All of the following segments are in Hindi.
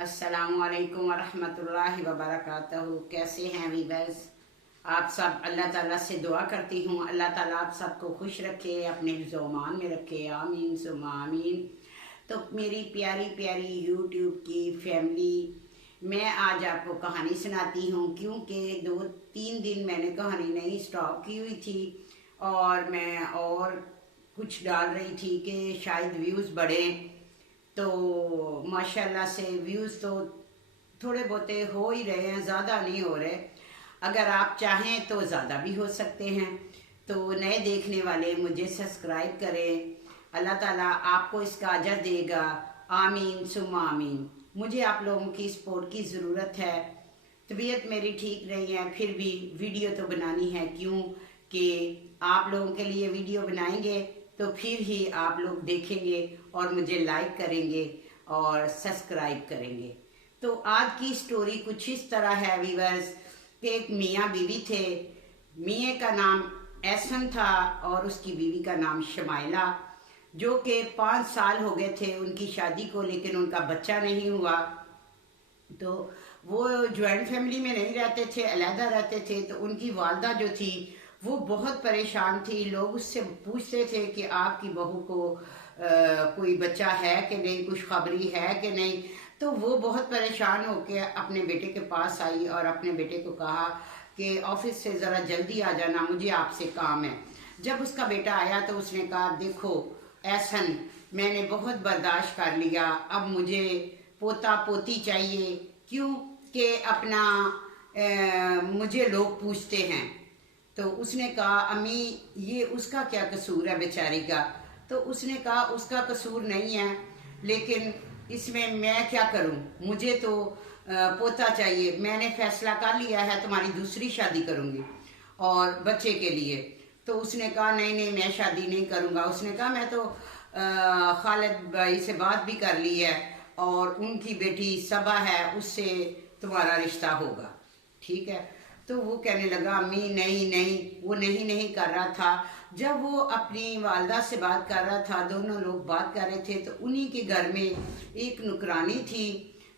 अस्सलामुअलैकुम वरहमतुल्लाहि वबरकातुहू। कैसे हैं वीवर्स? आप सब अल्लाह ताला से दुआ करती हूँ, अल्लाह ताला आप सबको खुश रखे, अपने हिफ्ज़-ओ-अमान में रखे, आमीन सुम्मा आमीन। तो मेरी प्यारी प्यारी यूट्यूब की फैमिली, मैं आज आपको कहानी सुनाती हूँ क्योंकि 2-3 दिन मैंने कहानी नहीं स्टॉप की हुई थी और मैं और कुछ डाल रही थी कि शायद व्यूज़ बढ़ें। तो माशाल्लाह से व्यूज़ तो थोड़े बहुते हो ही रहे हैं, ज़्यादा नहीं हो रहे। अगर आप चाहें तो ज़्यादा भी हो सकते हैं। तो नए देखने वाले मुझे सब्सक्राइब करें, अल्लाह ताला आपको इसका अजर देगा, आमीन सुम्मा आमीन। मुझे आप लोगों की सपोर्ट की ज़रूरत है। तबीयत मेरी ठीक नहीं है, फिर भी वीडियो तो बनानी है, क्यों कि आप लोगों के लिए वीडियो बनाएंगे तो फिर ही आप लोग देखेंगे और मुझे लाइक करेंगे और सब्सक्राइब करेंगे। तो आज की स्टोरी कुछ इस तरह है वीवर्स कि एक मियाँ बीवी थे। मियाँ का नाम एहसन था और उसकी बीवी का नाम शमाइला, जो कि 5 साल हो गए थे उनकी शादी को, लेकिन उनका बच्चा नहीं हुआ। तो वो जॉइंट फैमिली में नहीं रहते थे, अलहदा रहते थे। तो उनकी वालदा जो थी वो बहुत परेशान थी। लोग उससे पूछते थे कि आपकी बहू को कोई बच्चा है कि नहीं, खुशखबरी है कि नहीं। तो वो बहुत परेशान होकर अपने बेटे के पास आई और अपने बेटे को कहा कि ऑफिस से ज़रा जल्दी आ जाना, मुझे आपसे काम है। जब उसका बेटा आया तो उसने कहा, देखो एहसन, मैंने बहुत बर्दाश्त कर लिया, अब मुझे पोता पोती चाहिए, क्यों कि अपना मुझे लोग पूछते हैं। तो उसने कहा, अम्मी ये उसका क्या कसूर है बेचारी का? तो उसने कहा, उसका कसूर नहीं है, लेकिन इसमें मैं क्या करूं, मुझे तो पोता चाहिए। मैंने फैसला कर लिया है, तुम्हारी दूसरी शादी करूंगी और बच्चे के लिए। तो उसने कहा, नहीं नहीं मैं शादी नहीं करूंगा। उसने कहा, मैं तो खालिद भाई से बात भी कर ली है और उनकी बेटी सबा है, उससे तुम्हारा रिश्ता होगा, ठीक है। तो वो कहने लगा, अम्मी नहीं नहीं, वो नहीं नहीं कर रहा था। जब वो अपनी वालदा से बात कर रहा था, दोनों लोग बात कर रहे थे, तो उन्हीं के घर में एक नुकरानी थी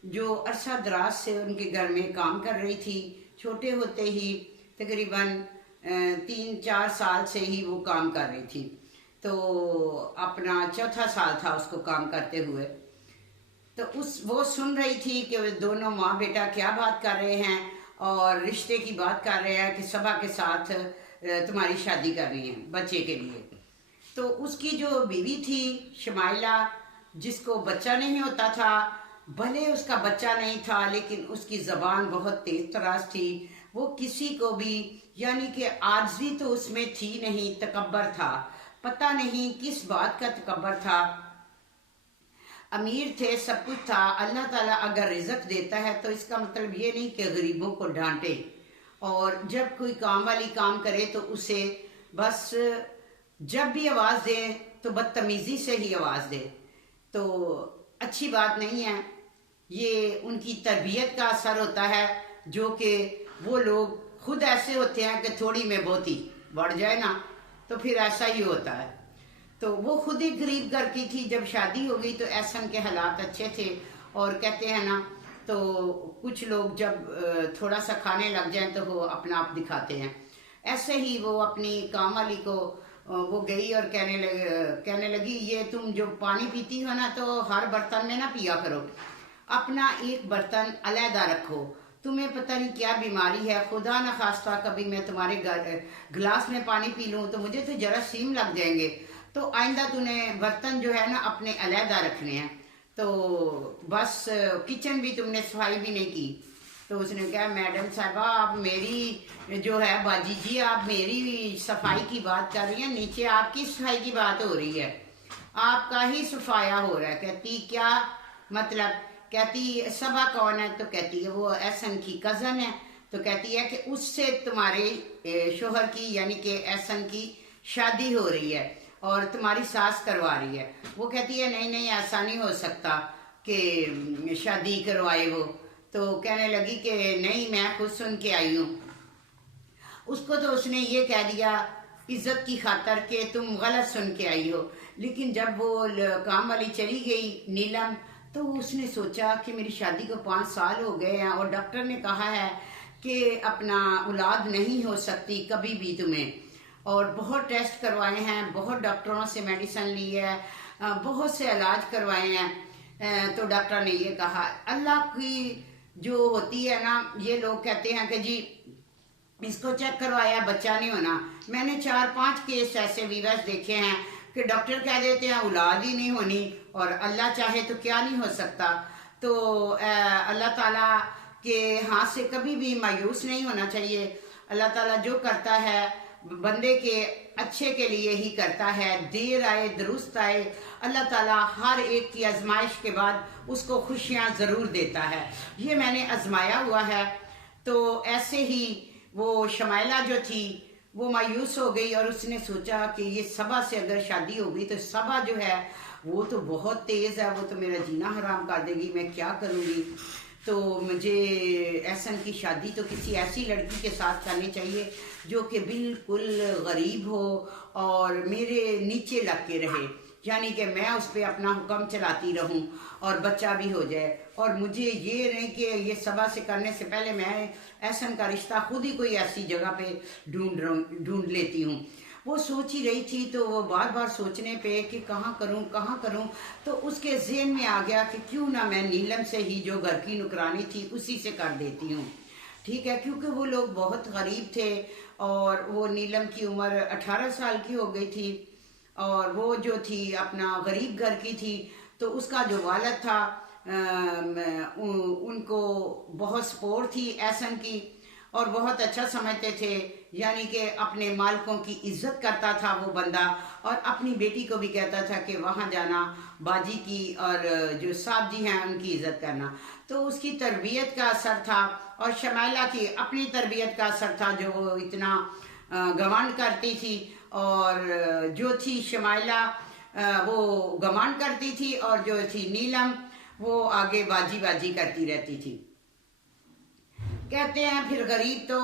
जो अरसा दराज से उनके घर में काम कर रही थी। छोटे होते ही तकरीबन 3-4 साल से ही वो काम कर रही थी। तो अपना चौथा साल था उसको काम करते हुए। तो वो सुन रही थी कि दोनों माँ बेटा क्या बात कर रहे हैं और रिश्ते की बात कर रहे हैं कि सबा के साथ तुम्हारी शादी करनी है बच्चे के लिए। तो उसकी जो बीवी थी शमाइला, जिसको बच्चा नहीं होता था, भले उसका बच्चा नहीं था लेकिन उसकी ज़बान बहुत तेज तराज थी। वो किसी को भी, यानी कि आजिज़ी तो उसमें थी नहीं, तकब्बर था। पता नहीं किस बात का तकब्बर था। अमीर थे, सब कुछ था। अल्लाह ताला अगर रिज़्क देता है तो इसका मतलब ये नहीं कि गरीबों को डांटे, और जब कोई काम वाली काम करे तो उसे बस जब भी आवाज़ दे तो बदतमीज़ी से ही आवाज़ दे। तो अच्छी बात नहीं है। ये उनकी तरबियत का असर होता है, जो कि वो लोग खुद ऐसे होते हैं कि थोड़ी में बहुत ही बढ़ जाए ना तो फिर ऐसा ही होता है। तो वो खुद ही गरीब घर की थी। जब शादी हो गई तो एहसन के हालात अच्छे थे, और कहते हैं ना, तो कुछ लोग जब थोड़ा सा खाने लग जाएं तो वो अपना आप दिखाते हैं। ऐसे ही वो अपनी काम वाली को वो गई और कहने लगी, ये तुम जो पानी पीती हो ना, तो हर बर्तन में ना पिया करो, अपना एक बर्तन अलहदा रखो। तुम्हें पता नहीं क्या बीमारी है, खुदा न खास्ता कभी मैं तुम्हारे गिलास में पानी पी लूँ तो मुझे तो जरासीम लग जाएंगे। तो आइंदा तूने बर्तन जो है ना अपने अलहदा रखने हैं। तो बस किचन भी तुमने सफाई भी नहीं की। तो उसने कहा, मैडम साहबा आप मेरी जो है, बाजी जी आप मेरी सफाई की बात कर रही हैं, नीचे आपकी सफाई की बात हो रही है, आपका ही सफाया हो रहा है। कहती क्या मतलब? कहती सबा कौन है? तो कहती है वो एहसन की कज़न है। तो कहती है कि उससे तुम्हारे शोहर की, यानी कि एहसन की शादी हो रही है और तुम्हारी सास करवा रही है। वो कहती है, नहीं नहीं ऐसा नहीं हो सकता कि शादी करवाए वो। तो कहने लगी कि नहीं मैं खुद सुन के आई हूँ। उसको तो उसने ये कह दिया इज्जत की खातर कि तुम गलत सुन के आई हो। लेकिन जब वो काम वाली चली गई नीलम, तो उसने सोचा कि मेरी शादी को 5 साल हो गए हैं और डॉक्टर ने कहा है कि अपना औलाद नहीं हो सकती कभी भी तुम्हें, और बहुत टेस्ट करवाए हैं, बहुत डॉक्टरों से मेडिसिन ली है, बहुत से इलाज करवाए हैं। तो डॉक्टर ने ये कहा, अल्लाह की जो होती है ना, ये लोग कहते हैं कि जी इसको चेक करवाया बच्चा नहीं होना। मैंने 4-5 केस ऐसे वीवर्स देखे हैं कि डॉक्टर कह देते हैं औलाद ही नहीं होनी, और अल्लाह चाहे तो क्या नहीं हो सकता। तो अल्लाह ताला के हाथ से कभी भी मायूस नहीं होना चाहिए। अल्लाह ताला जो करता है बंदे के अच्छे के लिए ही करता है, देर आए दुरुस्त आए, अल्लाह ताला हर एक की आजमाइश के बाद उसको खुशियाँ ज़रूर देता है। ये मैंने आजमाया हुआ है। तो ऐसे ही वो शमाइला जो थी वो मायूस हो गई और उसने सोचा कि ये सबा से अगर शादी हो गई तो सबा जो है वो तो बहुत तेज़ है, वो तो मेरा जीना हराम कर देगी, मैं क्या करूँगी। तो मुझे एहसन की शादी तो किसी ऐसी लड़की के साथ करनी चाहिए जो कि बिल्कुल गरीब हो और मेरे नीचे लग के रहे, यानी कि मैं उस पर अपना हुक्म चलाती रहूं और बच्चा भी हो जाए। और मुझे ये नहीं कि ये सबा से करने से पहले मैं एहसन का रिश्ता खुद ही कोई ऐसी जगह पे ढूंढ लेती हूँ। वो सोच ही रही थी, तो वो बार बार सोचने पे कि कहाँ करूँ कहाँ करूँ, तो उसके ज़हन में आ गया कि क्यों ना मैं नीलम से ही जो घर की नुकरानी थी उसी से कर देती हूँ। ठीक है, क्योंकि वो लोग बहुत गरीब थे और वो नीलम की उम्र 18 साल की हो गई थी और वो जो थी अपना गरीब घर की थी। तो उसका जो वालिद था उनको बहुत सपोर्ट थी एहसन की और बहुत अच्छा समझते थे, यानी कि अपने मालकों की इज्जत करता था वो बंदा, और अपनी बेटी को भी कहता था कि वहाँ जाना बाजी की और जो साहब जी हैं उनकी इज्जत करना। तो उसकी तरबियत का असर था और शमाइला की अपनी तरबियत का असर था जो वो इतना घमंड करती थी। और जो थी शमाइला वो घमंड करती थी और जो थी नीलम वो आगे बाजी बाजी करती रहती थी। कहते हैं फिर गरीब तो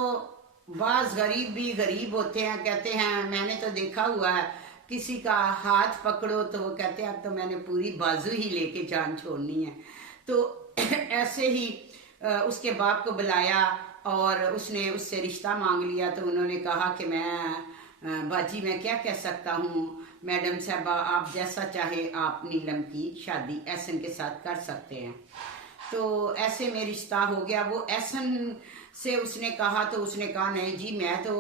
बाज गरीब भी गरीब होते हैं। कहते हैं मैंने तो देखा हुआ है किसी का हाथ पकड़ो तो वो कहते हैं अब तो मैंने पूरी बाजू ही लेके जान छोड़नी है। तो ऐसे ही उसके बाप को बुलाया और उसने उससे रिश्ता मांग लिया। तो उन्होंने कहा कि मैं बाजी मैं क्या कह सकता हूँ, मैडम साहबा आप जैसा चाहे आप नीलम की शादी एहसन के साथ कर सकते हैं। तो ऐसे में रिश्ता हो गया। वो एहसन से उसने कहा तो उसने कहा नहीं जी मैं तो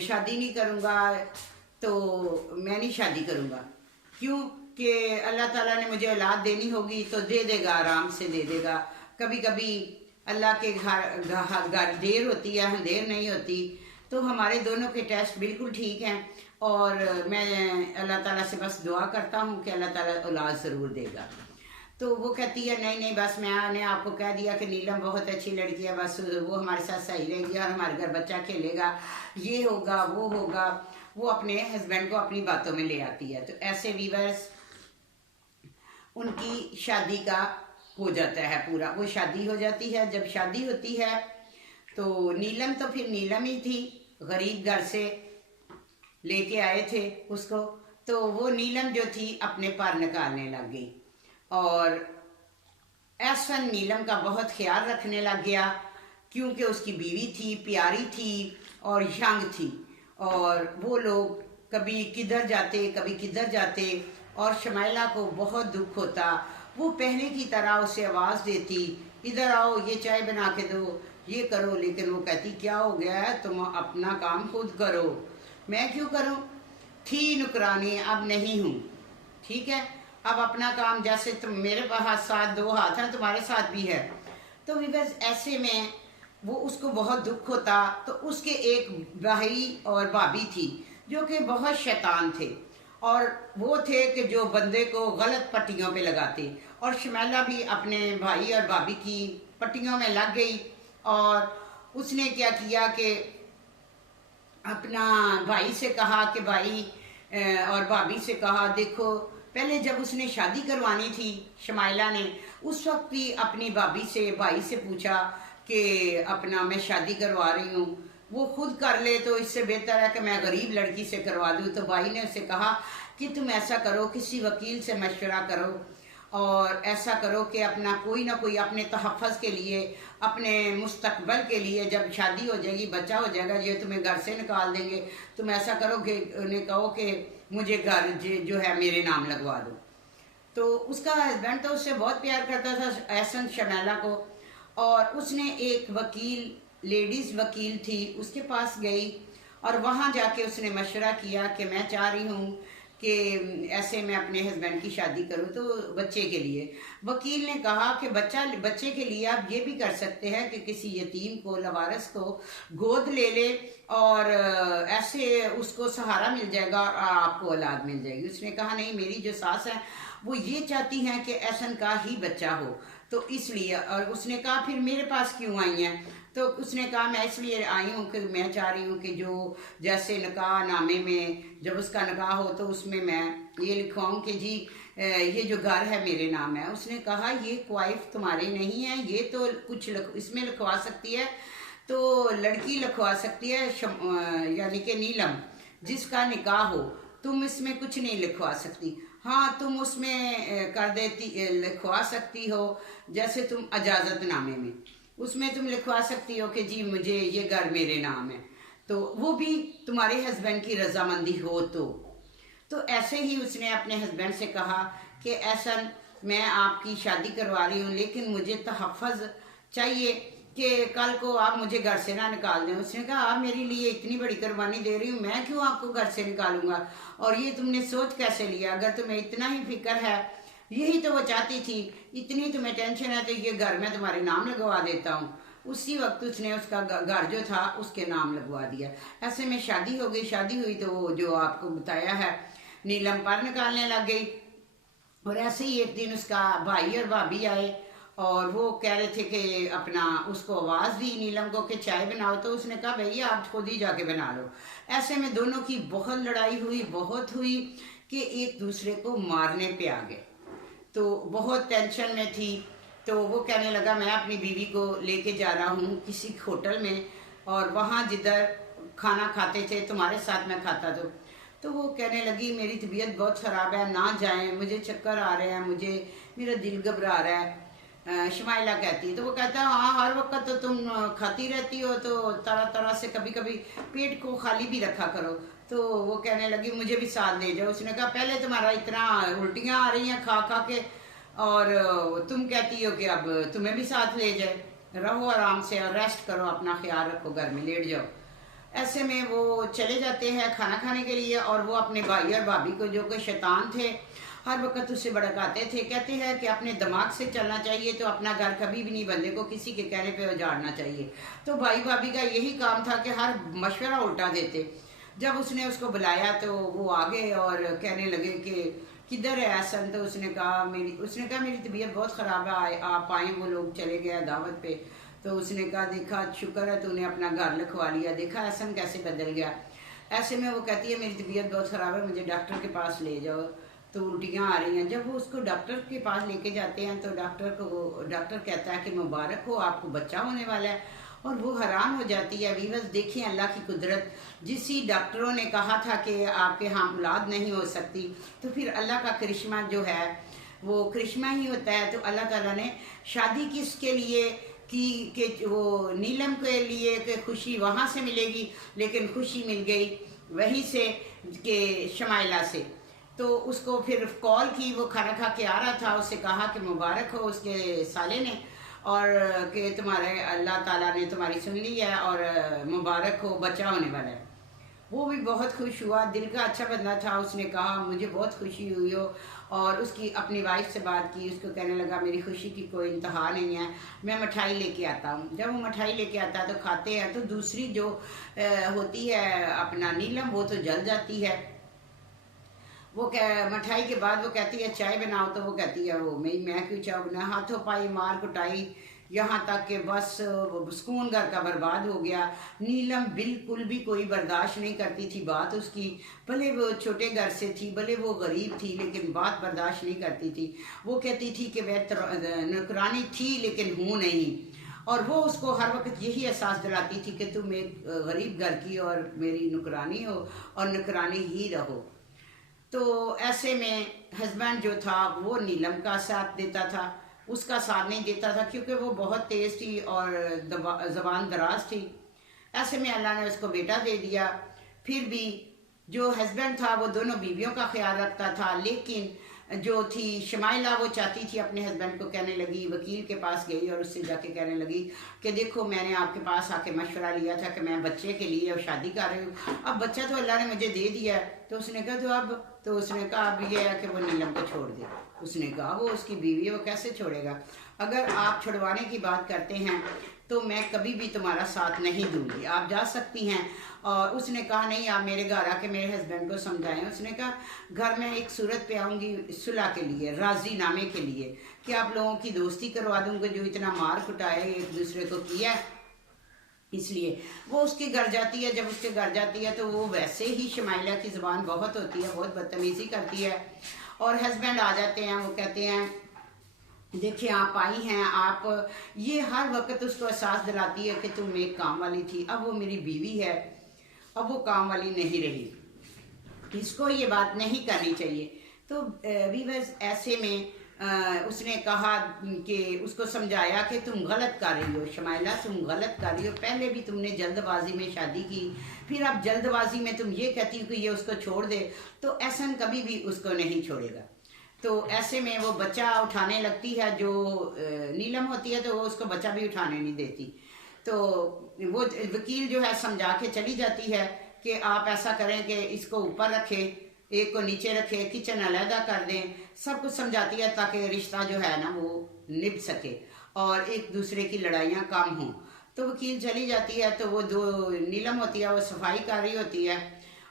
शादी नहीं करूँगा, तो मैं नहीं शादी करूँगा, क्यों कि अल्लाह ताला ने मुझे औलाद देनी होगी तो दे देगा, आराम से दे देगा। कभी कभी अल्लाह के घर देर होती है, अंधेर नहीं होती। तो हमारे दोनों के टेस्ट बिल्कुल ठीक हैं और मैं अल्लाह ताला से बस दुआ करता हूँ कि अल्लाह ताला औलाद ज़रूर देगा। तो वो कहती है नहीं नहीं बस मैंने आपको कह दिया कि नीलम बहुत अच्छी लड़की है, बस वो हमारे साथ सही रहेगी और हमारे घर बच्चा खेलेगा, ये होगा वो होगा। वो अपने हस्बैंड को अपनी बातों में ले आती है। तो ऐसे वीवर्स उनकी शादी का हो जाता है पूरा, वो शादी हो जाती है। जब शादी होती है तो नीलम तो फिर नीलम ही थी, गरीब घर से लेके आए थे उसको। तो वो नीलम जो थी अपने पर निकालने लग गई और एहसन नीलम का बहुत ख्याल रखने लग गया, क्योंकि उसकी बीवी थी, प्यारी थी और यंग थी। और वो लोग कभी किधर जाते कभी किधर जाते और शमाइला को बहुत दुख होता। वो पहले की तरह उसे आवाज़ देती, इधर आओ ये चाय बना के दो, ये करो, लेकिन वो कहती क्या हो गया है, तुम अपना काम खुद करो, मैं क्यों करूं, थी नुकरानी अब नहीं हूं, ठीक है, अब अपना काम, जैसे तुम मेरे पास साथ दो हाथ हैं तुम्हारे साथ भी है। तो बस ऐसे में वो उसको बहुत दुख होता। तो उसके एक भाई और भाभी थी जो कि बहुत शैतान थे और वो थे कि जो बंदे को गलत पट्टियों पे लगाते। और शमाइला भी अपने भाई और भाभी की पट्टियों में लग गई और उसने क्या किया कि अपना भाई से कहा कि भाई और भाभी से कहा देखो, पहले जब उसने शादी करवानी थी शमाइला ने, उस वक्त भी अपनी भाभी से भाई से पूछा कि अपना मैं शादी करवा रही हूँ, वो खुद कर ले तो इससे बेहतर है कि मैं गरीब लड़की से करवा दूँ। तो भाई ने उसे कहा कि तुम ऐसा करो, किसी वकील से मशवरा करो और ऐसा करो कि अपना कोई ना कोई अपने तहफ़्फ़ुज़ के लिए, अपने मुस्तकबल के लिए, जब शादी हो जाएगी, बच्चा हो जाएगा, ये तुम्हें घर से निकाल देंगे, तुम ऐसा करो कि उन्हें कहो कि मुझे घर जो है मेरे नाम लगवा दो। तो उसका हस्बैंड तो उससे बहुत प्यार करता था, एहसन शमैला को, और उसने एक वकील, लेडीज़ वकील थी, उसके पास गई और वहाँ जाके उसने मशवरा किया कि मैं चाह रही हूँ कि ऐसे मैं अपने हस्बैंड की शादी करूँ तो बच्चे के लिए। वकील ने कहा कि बच्चे के लिए आप ये भी कर सकते हैं कि किसी यतीम को, लवारिस को गोद ले ले और ऐसे उसको सहारा मिल जाएगा और आपको औलाद मिल जाएगी। उसने कहा नहीं, मेरी जो सास है वो ये चाहती हैं कि एहसन का ही बच्चा हो, तो इसलिए। और उसने कहा फिर मेरे पास क्यों आई हैं? तो उसने कहा मैं इसलिए आई हूँ कि मैं चाह रही हूँ कि जो जैसे निकाह नामे में जब उसका निकाह हो तो उसमें मैं ये लिखवाऊँ कि जी ये जो घर है मेरे नाम है। उसने कहा ये क्वाइफ तुम्हारे नहीं है, ये तो कुछ इसमें लिखवा सकती है, तो लड़की लिखवा सकती है, यानी कि नीलम, जिसका निकाह हो, तुम इसमें कुछ नहीं लिखवा सकती। हाँ, तुम उसमें कर देती, लिखवा सकती हो, जैसे तुम इजाज़तनामे में उसमें तुम लिखवा सकती हो कि जी मुझे ये घर मेरे नाम है, तो वो भी तुम्हारे हस्बैंड की रजामंदी हो तो ऐसे ही उसने अपने हस्बैंड से कहा कि ऐसा मैं आपकी शादी करवा रही हूँ, लेकिन मुझे तहफ़्फ़ुज़ चाहिए कि कल को आप मुझे घर से ना निकाल दें। उसने कहा आप मेरे लिए इतनी बड़ी कुर्बानी दे रही हूँ, मैं क्यों आपको घर से निकालूंगा, और ये तुमने सोच कैसे लिया? अगर तुम्हें इतना ही फिक्र है, यही तो वो चाहती थी, इतनी तुम्हें टेंशन है, तो ये घर मैं तुम्हारे नाम लगवा देता हूँ। उसी वक्त उसने उसका घर जो था उसके नाम लगवा दिया। ऐसे में शादी हो गई। शादी हुई तो जो आपको बताया है, नीलम पर निकालने लग गई। और ऐसे ही एक दिन उसका भाई और भाभी आए और वो कह रहे थे कि अपना उसको आवाज़ दी नीलम को कि चाय बनाओ, तो उसने कहा भैया आप खुद ही जाके बना लो। ऐसे में दोनों की बहुत लड़ाई हुई, बहुत हुई, कि एक दूसरे को मारने पे आ गए। तो बहुत टेंशन में थी, तो वो कहने लगा मैं अपनी बीवी को लेके जा रहा हूँ किसी होटल में, और वहाँ जिधर खाना खाते थे तुम्हारे साथ मैं खाता तो वो कहने लगी मेरी तबीयत बहुत ख़राब है, ना जाएं, मुझे चक्कर आ रहे हैं, मुझे मेरा दिल घबरा रहा है। शमाइला कहती है, तो वो कहता है हाँ हर वक्त तो तुम खाती रहती हो, तो तरह तरह से कभी कभी पेट को खाली भी रखा करो। तो वो कहने लगी मुझे भी साथ ले जाओ। उसने कहा पहले तुम्हारा इतना उल्टियाँ आ रही हैं खा खा के, और तुम कहती हो कि अब तुम्हें भी साथ ले जाए, रहो आराम से और रेस्ट करो, अपना ख्याल रखो, घर में लेट जाओ। ऐसे में वो चले जाते हैं खाना खाने के लिए, और वो अपने भाई और भाभी को, जो कि शैतान थे, हर वक्त उससे भड़काते थे। कहते हैं कि अपने दिमाग से चलना चाहिए, तो अपना घर कभी भी नहीं बंदे को किसी के कहने पे उजाड़ना चाहिए। तो भाई भाभी का यही काम था कि हर मशवरा उल्टा देते। जब उसने उसको बुलाया तो वो आ गए और कहने लगे कि किधर है एहसन? तो उसने कहा मेरी तबीयत बहुत ख़राब है, आप आए। वो लोग चले गए दावत पे। तो उसने कहा देखा शुक्र है तूने अपना घर लिखवा लिया, देखा एहसन कैसे बदल गया। ऐसे में वो कहती है मेरी तबीयत बहुत ख़राब है, मुझे डॉक्टर के पास ले जाओ, तो उल्टियाँ आ रही हैं। जब वो उसको डॉक्टर के पास लेके जाते हैं तो डॉक्टर कहता है कि मुबारक हो, आपको बच्चा होने वाला है। और वो हैरान हो जाती है। वीवर्स देखिए अल्लाह की कुदरत, जिसी डॉक्टरों ने कहा था कि आपके यहाँ औलाद नहीं हो सकती, तो फिर अल्लाह का करिश्मा जो है वो करिश्मा ही होता है। तो अल्लाह ताला ने शादी किसके लिए की कि वो नीलम के लिए कि खुशी वहाँ से मिलेगी, लेकिन खुशी मिल गई वहीं से कि शमाइला से। तो उसको फिर कॉल की, वो खाना खा के आ रहा था, उससे कहा कि मुबारक हो उसके साले ने, और कि तुम्हारे अल्लाह ताला ने तुम्हारी सुन ली है और मुबारक हो, बच्चा होने वाला है। वो भी बहुत खुश हुआ, दिल का अच्छा बंदा था। उसने कहा मुझे बहुत खुशी हुई हो, और उसकी अपनी वाइफ से बात की, उसको कहने लगा मेरी खुशी की कोई इंतहा नहीं है, मैं मिठाई लेके आता हूँ। जब वो मिठाई लेके आता है तो खाते हैं, तो दूसरी जो होती है अपना नीलम, वो तो जल जाती है। वो मिठाई के बाद वो कहती है चाय बनाओ, तो वो कहती है वो मैं क्यों चाय बना, हाथों पाई मार कुटाई, यहाँ तक कि बस सुकून घर का बर्बाद हो गया। नीलम बिल्कुल भी कोई बर्दाश्त नहीं करती थी बात उसकी, भले वो छोटे घर से थी, भले वो गरीब थी, लेकिन बात बर्दाश्त नहीं करती थी। वो कहती थी कि मैं नौकरानी थी लेकिन हूँ नहीं, और वो उसको हर वक्त यही एहसास दिलाती थी कि तुम एक गरीब घर की और मेरी नौकरानी हो, और नौकरानी ही रहो। तो ऐसे में हस्बैंड जो था वो नीलम का साथ देता था, उसका साथ नहीं देता था, क्योंकि वो बहुत तेज थी और ज़बान दराज थी। ऐसे में अल्लाह ने उसको बेटा दे दिया। फिर भी जो हस्बैंड था वो दोनों बीवियों का ख्याल रखता था, लेकिन जो थी शमाइला वो चाहती थी अपने हस्बैंड को, कहने लगी, वकील के पास गई और उससे जाके कहने लगी कि देखो मैंने आपके पास आके मशवरा लिया था कि मैं बच्चे के लिए अब शादी कर रही हूँ, अब बच्चा तो अल्लाह ने मुझे दे दिया है। तो उसने कहा तो उसने कहा अब ये है कि वो नीलम को छोड़ दे। उसने कहा वो उसकी बीवी है, वो कैसे छोड़ेगा, अगर आप छुड़वाने की बात करते हैं तो मैं कभी भी तुम्हारा साथ नहीं दूंगी, आप जा सकती हैं। और उसने कहा नहीं, आप मेरे घर आके मेरे हस्बैंड को समझाएं। उसने कहा घर में एक सूरत पे आऊँगी सुलह के लिए, राजी नामे के लिए, कि आप लोगों की दोस्ती करवा दूंगा, जो इतना मार कुटाया एक दूसरे को किया। इसलिए वो उसके घर जाती है। जब उसके घर जाती है तो वो वैसे ही शमाइला की ज़बान बहुत होती है, बहुत बदतमीज़ी करती है। और हस्बैंड आ जाते हैं, वो कहते हैं देखिए आप आई हैं, आप ये हर वक्त उसको एहसास दिलाती है कि तुम एक काम वाली थी, अब वो मेरी बीवी है, अब वो काम वाली नहीं रही, इसको ये बात नहीं करनी चाहिए। तो वीवर्स ऐसे में उसने कहा कि उसको समझाया कि तुम गलत कर रही हो शमाइला, तुम गलत कर रही हो, पहले भी तुमने जल्दबाजी में शादी की, फिर अब जल्दबाजी में तुम ये कहती हो कि ये उसको छोड़ दे, तो ऐसा कभी भी उसको नहीं छोड़ेगा। तो ऐसे में वो बच्चा उठाने लगती है, जो नीलम होती है तो वो उसको बच्चा भी उठाने नहीं देती। तो वो वकील जो है समझा के चली जाती है कि आप ऐसा करें कि इसको ऊपर रखें, एक को नीचे रखे, किचन अलहदा कर दें, सब कुछ समझाती है ताकि रिश्ता जो है ना वो निभ सके और एक दूसरे की लड़ाइयाँ कम हों। तो वकील चली जाती है तो वो जो नीलम होती है वो सफाई कर रही होती है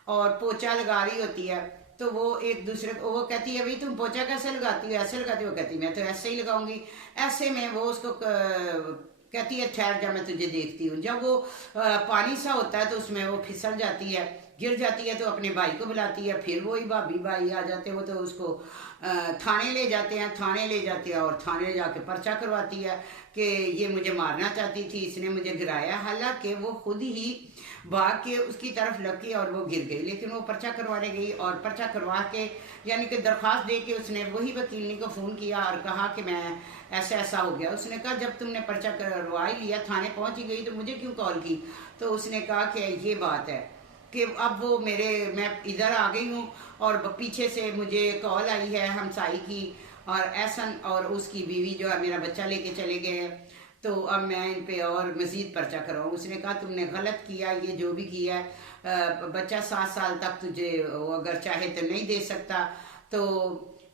और पोछा लगा रही होती है। तो वो एक दूसरे को वो कहती है भाई तुम पोछा कैसे लगाती हो, ऐसे लगाती हो, कहती मैं तो ऐसे ही लगाऊंगी। ऐसे में वो उसको कहती है ठहर जा मैं तुझे देखती हूँ। जब वो पानी सा होता है तो उसमें वो फिसल जाती है, गिर जाती है, तो अपने भाई को बुलाती है। फिर वही भाभी भाई आ जाते हैं, वो तो उसको थाने ले जाते हैं, थाने ले जाते हैं और थाने ले जाके पर्चा करवाती है कि ये मुझे मारना चाहती थी, इसने मुझे गिराया। हालांकि वो खुद ही भाग के उसकी तरफ लगी और वो गिर गई, लेकिन वो पर्चा करवाने गई और पर्चा करवा के यानी कि दरख्वास्त दे के उसने वही वकीलनी को फ़ोन किया और कहा कि मैं ऐसा ऐसा हो गया। उसने कहा जब तुमने पर्चा करवा ही लिया, थाने पहुंच ही गई, तो मुझे क्यों कॉल की। तो उसने कहा कि ये बात है कि अब वो मैं इधर आ गई हूँ और पीछे से मुझे कॉल आई है हमसाई की, और एहसन और उसकी बीवी जो है मेरा बच्चा लेके चले गए हैं, तो अब मैं इन पे और मज़ीद पर्चा कराऊँ। उसने कहा तुमने गलत किया, ये जो भी किया है, बच्चा 7 साल तक तुझे अगर चाहे तो नहीं दे सकता। तो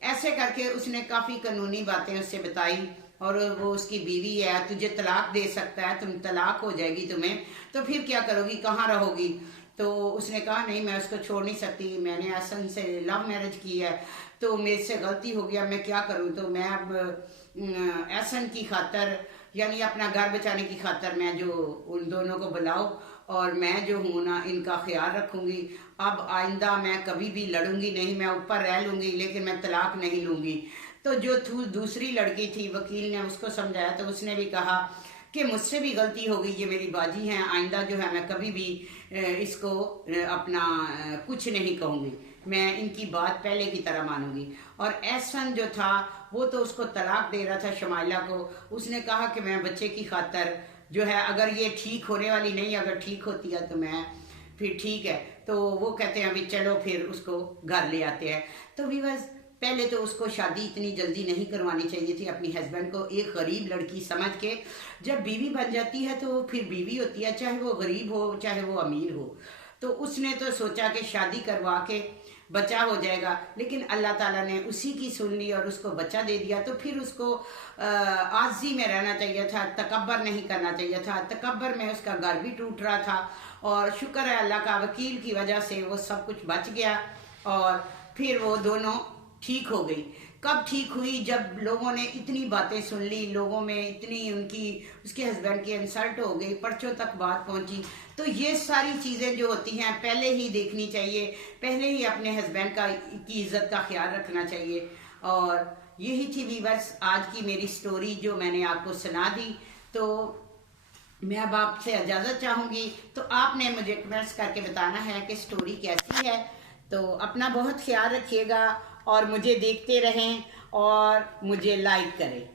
ऐसे करके उसने काफ़ी कानूनी बातें उससे बताई और वो उसकी बीवी है, तुझे तलाक दे सकता है, तुम तलाक हो जाएगी तुम्हें, तो फिर क्या करोगी, कहाँ रहोगी। तो उसने कहा नहीं मैं उसको छोड़ नहीं सकती, मैंने एहसन से लव मैरिज की है, तो मेरे से गलती हो गया, मैं क्या करूँ। तो मैं अब एहसन की खातर यानी अपना घर बचाने की खातर मैं जो उन दोनों को बुलाओ और मैं जो हूँ ना इनका ख्याल रखूँगी। अब आइंदा मैं कभी भी लड़ूंगी नहीं, मैं ऊपर रह लूँगी लेकिन मैं तलाक नहीं लूँगी। तो जो दूसरी लड़की थी, वकील ने उसको समझाया तो उसने भी कहा कि मुझसे भी गलती हो गई, ये मेरी बाजी हैं, आइंदा जो है मैं कभी भी इसको अपना कुछ नहीं कहूँगी, मैं इनकी बात पहले की तरह मानूंगी। और एहसन जो था वो तो उसको तलाक दे रहा था शमाइला को। उसने कहा कि मैं बच्चे की खातर जो है अगर ये ठीक होने वाली नहीं, अगर ठीक होती है तो मैं फिर ठीक है। तो वो कहते हैं अभी चलो फिर उसको घर ले आते हैं। तो व्यूअर्स पहले तो उसको शादी इतनी जल्दी नहीं करवानी चाहिए थी अपनी हस्बैंड को, एक गरीब लड़की समझ के। जब बीवी बन जाती है तो फिर बीवी होती है, चाहे वो गरीब हो चाहे वो अमीर हो। तो उसने तो सोचा कि शादी करवा के बच्चा हो जाएगा, लेकिन अल्लाह ताला ने उसी की सुन ली और उसको बच्चा दे दिया। तो फिर उसको आजी में रहना चाहिए था, तकब्बर नहीं करना चाहिए था। तकब्बर में उसका घर भी टूट रहा था और शुक्र है अल्लाह का, वकील की वजह से वो सब कुछ बच गया और फिर वो दोनों ठीक हो गई। कब ठीक हुई, जब लोगों ने इतनी बातें सुन ली, लोगों में इतनी उसके हस्बैंड की इंसल्ट हो गई, पर्चों तक बात पहुंची। तो ये सारी चीज़ें जो होती हैं पहले ही देखनी चाहिए, पहले ही अपने हस्बैंड की इज्जत का ख्याल रखना चाहिए। और यही थी वीवर्स आज की मेरी स्टोरी जो मैंने आपको सुना दी। तो मैं अब आपसे इजाज़त चाहूँगी, तो आपने मुझे कमेंट्स करके बताना है कि स्टोरी कैसी है। तो अपना बहुत ख्याल रखिएगा और मुझे देखते रहें और मुझे लाइक करें।